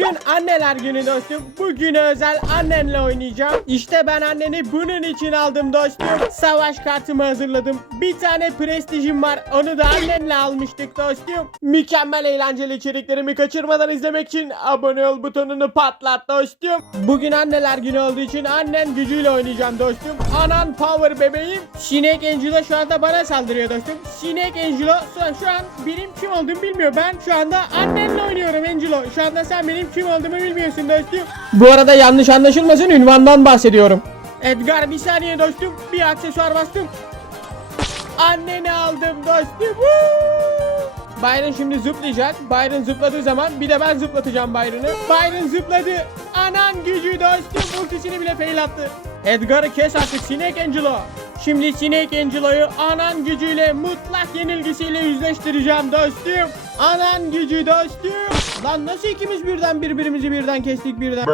Bugün anneler günü dostum. Bugün özel annenle oynayacağım. İşte ben anneni bunun için aldım dostum. Savaş kartımı hazırladım. Bir tane prestijim var. Onu da annenle almıştık dostum. Mükemmel eğlenceli içeriklerimi kaçırmadan izlemek için abone ol butonunu patlat dostum. Bugün anneler günü olduğu için annen gücüyle oynayacağım dostum. Anan power bebeğim. Sinek Angelo şu anda bana saldırıyor dostum. Sinek Angelo şu, an benim kim olduğumu bilmiyor. Ben şu anda annenle oynuyorum Angelo. Şu anda sen benim kim olduğumu bilmiyorsun dostum. Bu arada yanlış anlaşılmasın ünvandan bahsediyorum. Edgar bir saniye dostum. Bir aksesuar bastım. Anneni aldım dostum. Woo! Byron şimdi zıplayacak. Byron zıpladığı zaman bir de ben zıplatacağım Byron'ı. Byron zıpladı. Anan gücü dostum. Ultisini bile fail attı. Edgar'ı kes artık Sinek Angelo. Şimdi Sinek Angelo'yu anan gücüyle mutlak yenilgisiyle yüzleştireceğim dostum. Anan gücü dostum. Lan nasıl ikimiz birden birbirimizi birden kestik birden.